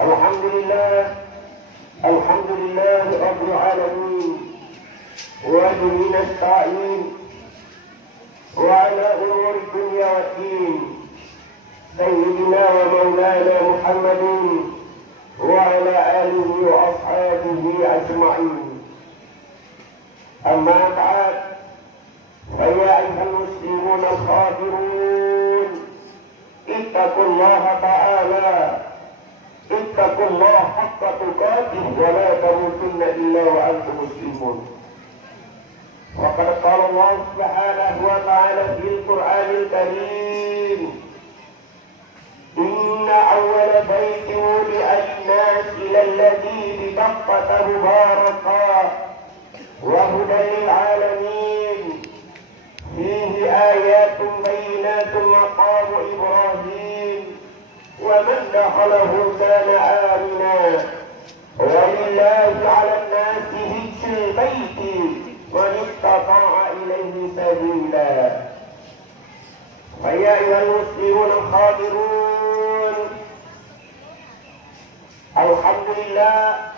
Alhamdulillah, Alhamdulillah Rabbil Alamin, wa bihi nasta'in, wa ala umuri dunya wa din, Sayyidina wa maulana Muhammadin, wa ala alihi wa ashabihi ajma'in. Amma ba'd, fa ya ayyuhal muslimun al-khadirun, ittaqullaha ta'ala, ittaqullaha haqqa tuqatih wa la tamutunna illa wa antum muslimun. Wa qad qala Allah subhanahu wa ta'ala fil Qur'anil Karim, inna awwala baytin wudi'a lin-nasi lalladhi bi Bakkata mubarakan wa hudan lil-alamin fihi ayatun bayyinatun maqamu Ibrahim wa man dakhalahu kana amina wa lillahi 'alan nasi hijjul baiti man istata'a ilayhi sabila. Fa ya ayyuhal muslimun al-khadirun, alhamdulillah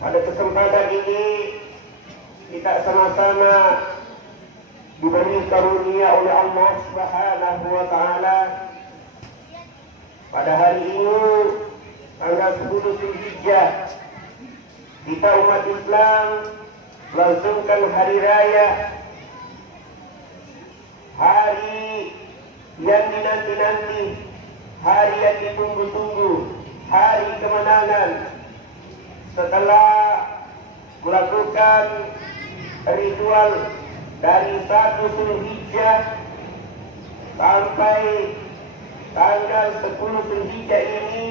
pada kesempatan ini kita sama-sama diberi karunia oleh Allah Subhanahu wa ta'ala pada hari ini tanggal 10 Zulhijjah kita umat Islam melangsungkan hari raya, hari yang dinanti-nanti, hari yang ditunggu-tunggu, hari kemenangan setelah melakukan ritual dari 1 Zulhijjah sampai tanggal 10 Zulhijjah ini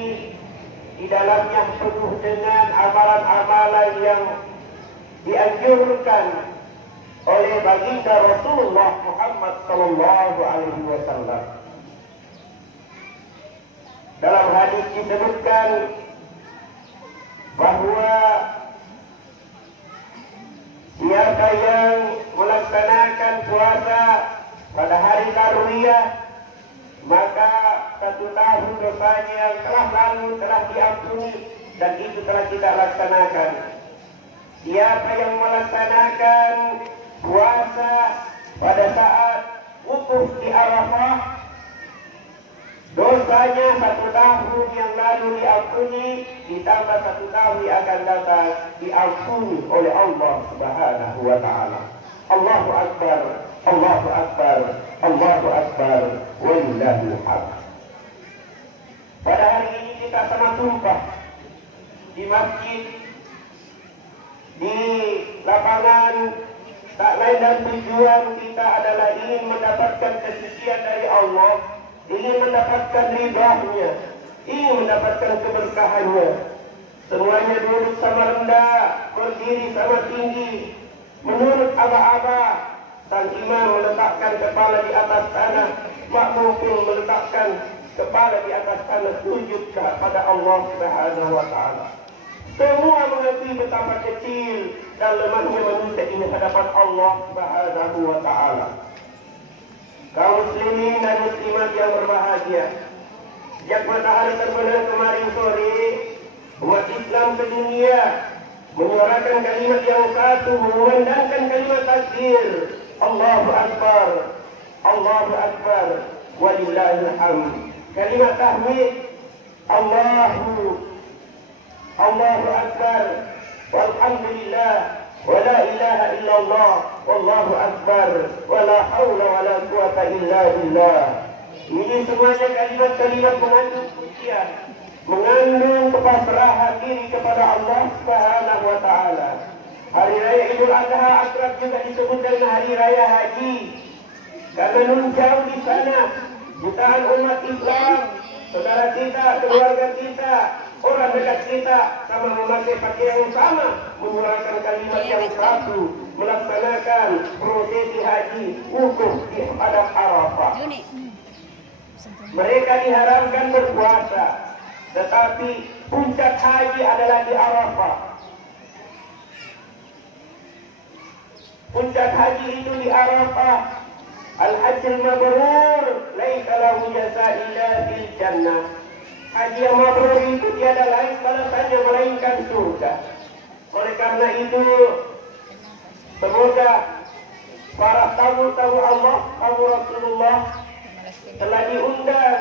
di dalamnya penuh dengan amalan-amalan yang dianjurkan oleh baginda Rasulullah Muhammad sallallahu alaihi wasallam. Dalam hadis disebutkan bahwa siapa yang melaksanakan puasa pada hari Tarwiyah, maka 1 tahun dosanya yang telah lalu telah diampuni, dan itu telah kita laksanakan. Siapa yang melaksanakan puasa pada saat wukuf di Arafah, dosanya 1 tahun yang lalu diampuni, ditambah 1 tahun yang akan datang diampuni oleh Allah Subhanahu wa ta'ala. Allahu Akbar, Allahu Akbar, Allahu Akbar, walillahil hamd. Pada hari ini kita sama tumpah di masjid, di lapangan, tak lain dan tujuan kita adalah ingin mendapatkan kesucian dari Allah, ingin mendapatkan ridha-Nya, ingin mendapatkan keberkahannya. Semuanya duduk sama rendah, berdiri sama tinggi. Menurut aba-aba, sang imam meletakkan kepala di atas tanah, makmum pun meletakkan kepala di atas tanah, sujud kepada Allah Subhanahu wa ta'ala. Semua mengerti betapa kecil dan lemahnya manusia ini hadapan Allah Subhanahu wa ta'ala. Kaum muslimin dan muslimat yang berbahagia, sejak matahari terbenam kemarin sore, umat Islam sedunia menyuarakan kalimat yang satu, mengumandangkan kalimat takbir, Allahu Akbar, Allahu Akbar, walillahil hamd. Kalimat tahmid, Allahu Akbar, walhamdulillah, wa la ilaha illallah, wallahu akbar, wa la hawla wa la quwata illa billah. Ini semuanya kalimat-kalimat mengandung pujian, mengandung kepasrahan diri kepada Allah Subhanahu wa ta'ala. Hari raya Idul Adha akrab juga disebut dengan hari raya haji, karena nun jauh di sana jutaan umat Islam, saudara kita, keluarga kita, orang dekat kita, sama memakai pakaian yang sama, menyuarakan kalimat yang satu, melaksanakan prosesi haji wukuf di padang Arafah. Mereka diharamkan berpuasa, tetapi puncak haji adalah di Arafah. Puncak haji itu di Arafah. Al-Hajjul Mabrur laisa lahu jazaa illa fil jannah. Haji yang mabrur itu tiada lain balasannya melainkan surga. Oleh karena itu, semoga para tamu-tamu Allah, tamu Rasulullah telah diundang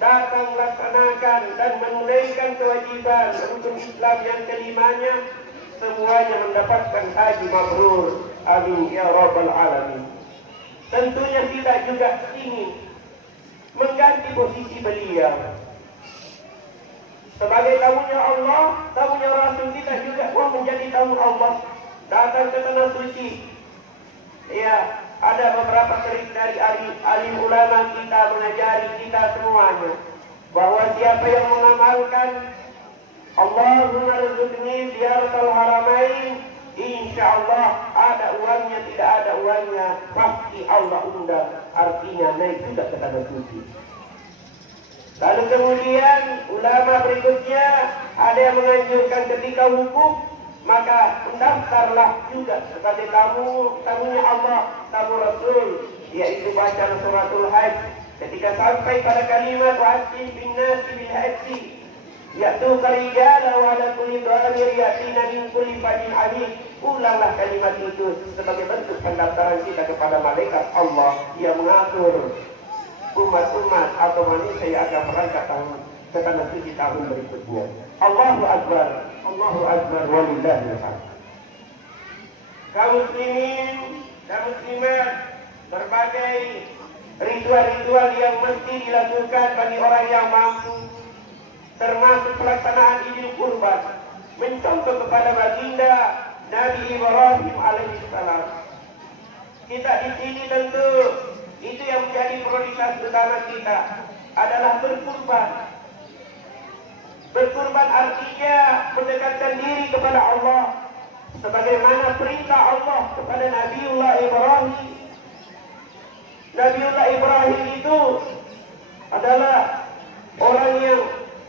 datang laksanakan dan menunaikan kewajiban rukun Islam yang kelimanya, semuanya mendapatkan haji mabrur. Amin ya rabbal alamin. Tentunya tidak juga ingin mengganti posisi beliau sebagai tamunya Allah, tamunya Rasul. Kita juga mau menjadi tamu Allah, datang ke tanah suci. Ya, ada beberapa cerita dari alim ulama kita mengajari kita semuanya bahwa siapa yang mengamalkan Allahumma rzuqni ziyaratal haramain, insyaallah ada uangnya tidak ada uangnya pasti Allah undang, artinya naik juga ke tanah suci. Lalu kemudian ulama berikutnya ada yang menganjurkan ketika wukuf maka mendaftarlah juga sebagai tamunya Allah, tamu Rasul, yaitu baca suratul Hajj. Ketika sampai pada kalimat wa'azzin bin nasi bil hajji ya'tuka rijala wa ala kulli dhamir ya'tina min kulli fajin amik, ulanglah kalimat itu sebagai bentuk pendaftaran kita kepada malaikat Allah yang mengatur umat-umat atau manusia yang akan berangkat ke tanah suci tahun berikutnya. Allahu Akbar, Allahu Akbar, walillahil hamd. Kaum muslimin dan muslimat, berbagai ritual-ritual yang mesti dilakukan bagi orang yang mampu, termasuk pelaksanaan Idul Kurban, mencontoh kepada baginda Nabi Ibrahim alaihissalam. Kita di sini tentu itu yang menjadi prioritas utama kita adalah berkurban. Berkurban artinya mendekatkan diri kepada Allah, sebagaimana perintah Allah kepada Nabiullah Ibrahim. Nabiullah Ibrahim itu adalah orang yang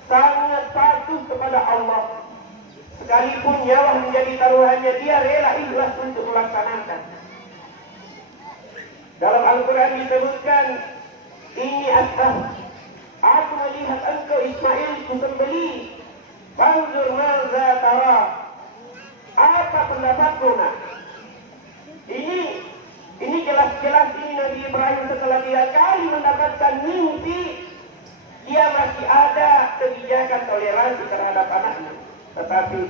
sangat patuh kepada Allah. Sekalipun nyawa menjadi taruhannya, dia rela ikhlas untuk melaksanakan. Dalam Al-Quran disebutkan, ini asbah, aku melihat engkau Ismail kusembeli, fanzur maza tara, apa pendapatmu nak? Ini jelas-jelas ini Nabi Ibrahim setelah 3 kali mendapatkan mimpi, dia masih ada kebijakan toleransi terhadap anaknya. Tetapi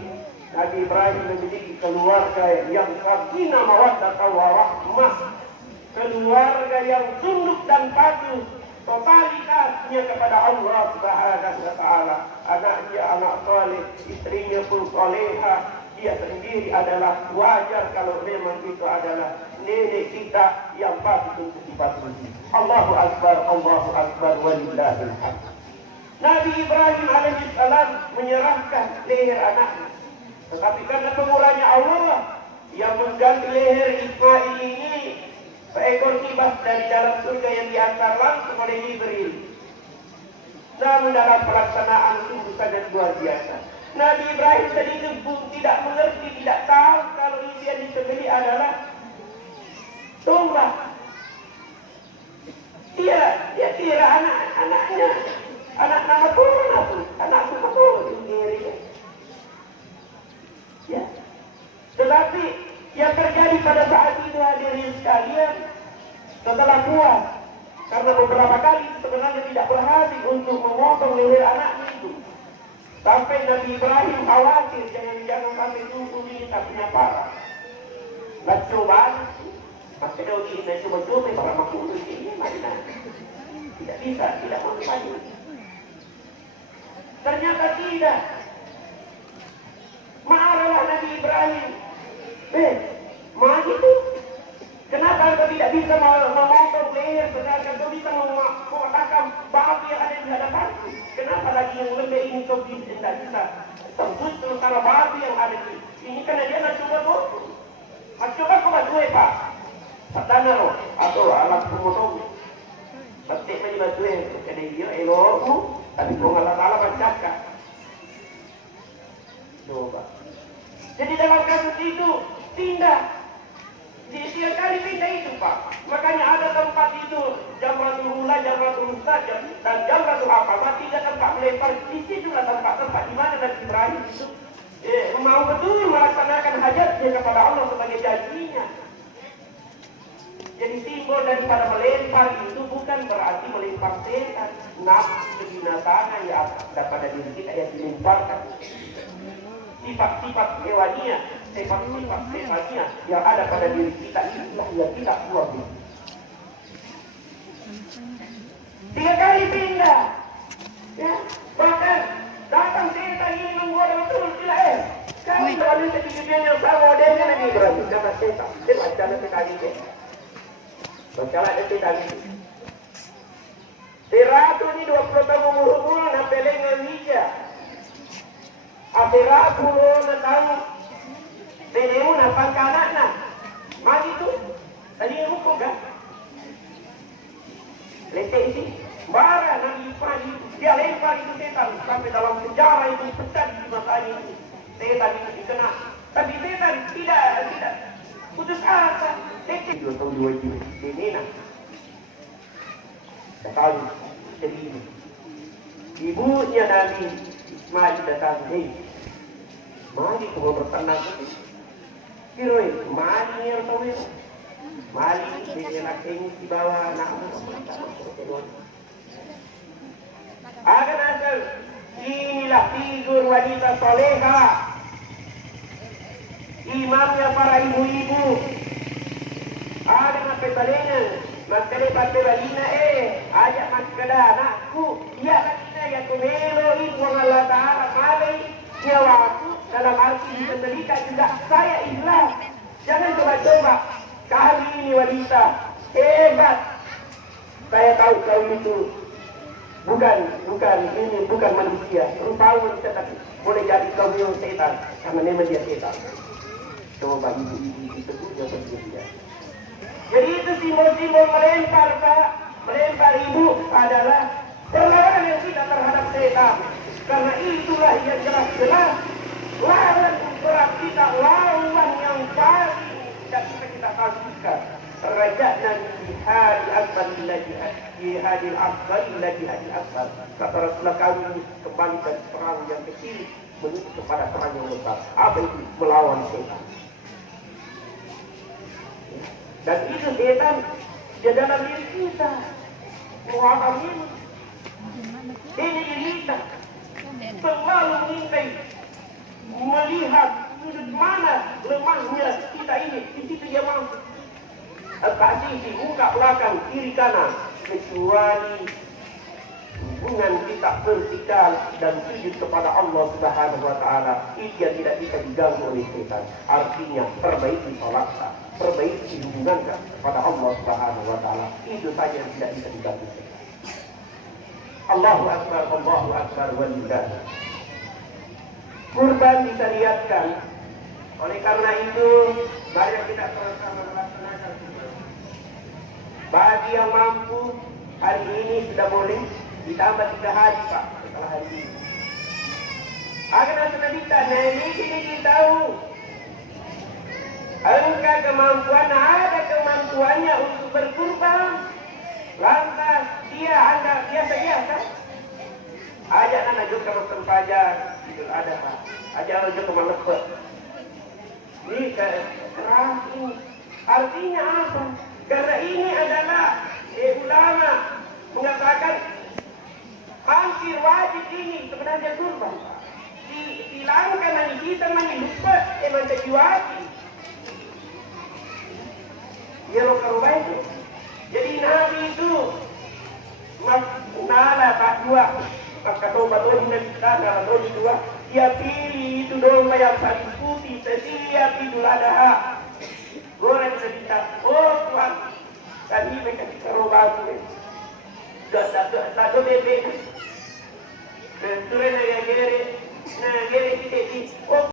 Nabi Ibrahim memiliki keluarga yang sakinah mawaddah wa rahmah, keluarga yang tunduk dan patuh totalitasnya kepada Allah Subhanahu wa taala. Anaknya anak saleh, istrinya pun salehah, dia sendiri adalah wajar kalau memang itu adalah nenek kita yang patut untuk dipatuhi. Allahu Akbar, Allahu Akbar, walillahil hamd. Nabi Ibrahim alaihissalam menyerahkan leher anaknya, tetapi karena pemurahnya Allah yang mengganti leher Ismail ini seekor kibas dari dalam surga yang diantar langsung oleh Jibril. Namun dalam pelaksanaan sungguh sangat luar biasa. Nabi Ibrahim sedikit pun tidak mengerti, tidak tahu kalau ini yang disembelih adalah domba. Dia kira anaknya, anak anakku, ya. Tetapi yang terjadi pada saat itu hadirin sekalian, setelah puas karena beberapa kali sebenarnya tidak berhasil untuk memotong leher anaknya itu, sampai Nabi Ibrahim khawatir jangan sampai tunggu ini tapi parah. Nggak coba, masih kau ini coba para makhluk ini mana? Tidak bisa, tidak mau maju. Ternyata tidak. Marahlah Nabi Ibrahim. Itu. Kenapa engkau tidak bisa memotong leher sedangkan kau bisa memotongkan babi yang ada di hadapanku? Kenapa lagi yang lembek ini kau tidak bisa tembus sementara babi yang ada di ini? Karena dia nak coba potong. Mas coba kau bantuin Pak. Satana loh atau alat pemotong. Petik maju bantuin. Kena dia elokmu, tapi kau ngalah bacakan. Coba. Jadi dalam kasus itu tindak Tiap kali pindah itu Pak. Makanya ada tempat itu Jamratul Ula, Jamratul Mustajab dan Jamratul Aqabah, 3 tempat melempar. Di situlah tempat-tempat di mana Nabi Ibrahim itu mau betul melaksanakan hajatnya kepada Allah sebagai janjinya. Jadi simbol daripada melempar itu bukan berarti melempar setan, nafsu kebinatangan yang ada pada diri kita yang dilemparkan. Sifat-sifat hewaninya, sifat-sifat sefania yang ada pada diri kita itulah yang tidak keluar. 3 kali pindah, ya, bahkan datang setan ini membuat betul tidak kami berada di kejadian yang sama dengan Nabi Ibrahim sama setan. Dia baca sekali dia. Bacalah dia tadi. Seratu ini 20 tahun umur na pelengan mija. Aperatu na tahu. Tenemu na pangkanak na. Magi tu. Tadi hukum kan? Letek isi. Bara Nabi Ibrahim. Dia lempar itu setan. Sampai dalam sejarah itu pecah di matanya itu. Setan itu dikena. Tapi setan tidak putus asa. Letek 2 tahun 2 jam. Ini nak. Tak tahu. Jadi ini. Ibunya Nabi Ismail datang. Hei. Mari kamu bertenang itu. Kiroi. Mari yang tahu itu. Mari dia nak ini di bawah anakmu. Akan asal. Inilah figur wanita soleha. Imamnya para ibu-ibu. Ada nak petalenya. Magkali balina ajak magkada anakku dia kanina ya kumelo ibu Allah Ta'ala malay nyawaku dalam arti disembelihkan juga saya ikhlas. Jangan coba-coba kali ini wanita hebat. Saya tahu kau itu bukan manusia, rupa manusia tapi boleh jadi kau yang setan karena memang dia setan. Coba ibu-ibu itu juga berbeda. Jadi itu simbol-simbol melempar Pak. Melempar ibu adalah perlawanan yang kita terhadap setan. Karena itulah yang jelas-jelas lawan berat kita, lawan yang paling tidak bisa kita kalahkan. Raja'na min jihadil akbar ila jihadil akbar ila jihadil akbar. Kata Rasulullah, kami kembali dari perang yang kecil menuju kepada perang yang besar. Apa itu? Melawan setan. Dan itu setan di dalam diri kita. Muhammad ini kita selalu mengintai, melihat sudut mana lemahnya kita ini. Di situ dia mampu. Tak sisi muka belakang kiri kanan kecuali hubungan kita vertikal dan sujud kepada Allah Subhanahu wa Ta'ala. Itu yang tidak bisa diganggu oleh setan. Artinya perbaiki salatnya, perbaiki hubungannya kepada Allah Subhanahu wa Ta'ala. Itu saja yang tidak bisa diganggu setan. Allahu Akbar, Allahu Akbar walillah. Kurban bisa lihatkan. Oleh karena itu, mari kita sama-sama melaksanakan kurban. Bagi yang mampu, hari ini sudah boleh ditambah 3 hari Pak setelah hari ini. Akan kita ini tahu angka kemampuan, ada kemampuannya untuk berkurban. Lantas dia anda biasa-biasa. Ajak anak juga makan pajak, Idul Adha Pak. Ajak anak juga melepet. Ini keras ini. Artinya apa? Karena ini adalah ulama mengatakan hampir wajib ini sebenarnya kurban. Hilangkan nanti kita lupa menjadi wajib. Ya lo kalau baik. Jadi Nabi itu nala tak dua. Maka tobat orang kita dalam dua. Dia pilih itu domba yang paling putih setiap Idul Adha. Goreng sedikit. Oh Tuhan, tadi mereka dikerobat. Tak bebek. Turun dari gere kita di.